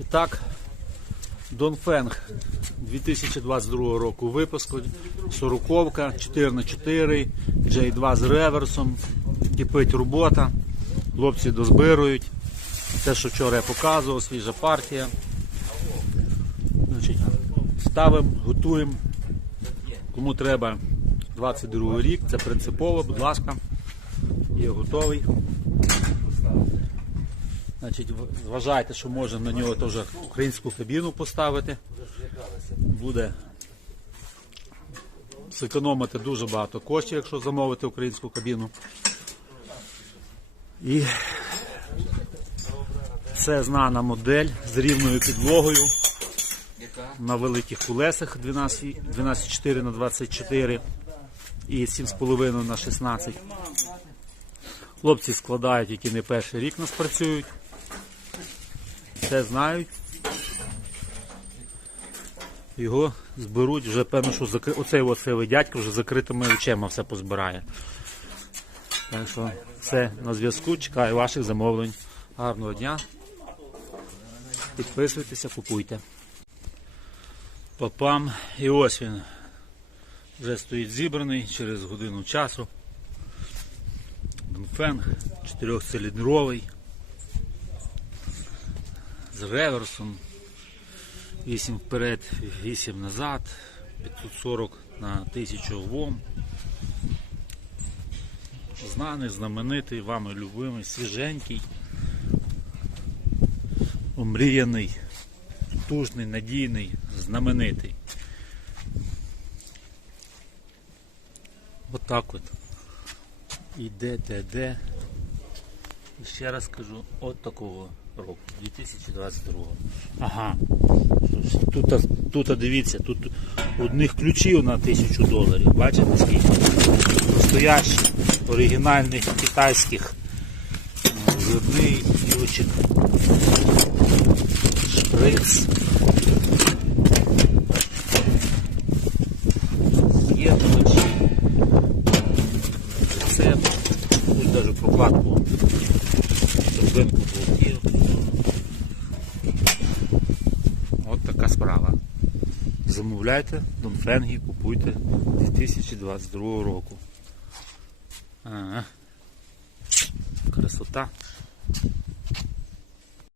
І так, Донфенг 2022 року випуску. Сороковка, 4х4, J2 з реверсом, кипить робота, хлопці дозбирують. Те, що вчора я показував, свіжа партія. Ставимо, готуємо. Кому треба 22 рік, це принципово, будь ласка, є готовий. Значить, зважайте, що можна на нього теж українську кабіну поставити. Буде зекономити дуже багато коштів, якщо замовити українську кабіну. І це знана модель з рівною підлогою на великих колесах 12,4 на 24 і 7,5 на 16. Хлопці складають, які не перший рік нас працюють. Все знають. Його зберуть вже певно, що закри... оцей от дядько вже закритими очима все позбирає. Так що все на зв'язку. Чекаю ваших замовлень. Гарного дня. Підписуйтеся, купуйте. Папам. І ось він. Вже стоїть зібраний через годину часу. Донфенг 4-циліндровий. З реверсом. 8 вперед, 8 назад, 540 на 1000 вом. Знаний, знаменитий, вами любимий, свіженький, омріяний, тужний, надійний, знаменитий. Отак от. Іде, де, де. Ще раз кажу, от такого року, 2022. Ага. Тут, тут дивіться, тут одних ключів на тисячу доларів. Бачите скільки? Настоящий, оригінальних китайських. Зерний ключик. Шприц. З'єднувачі. Рецепт. Тут навіть прокладку торбинку блоків. От така справа. Замовляйте, Донфренгі купуйте 2022 року. Ага. Красота.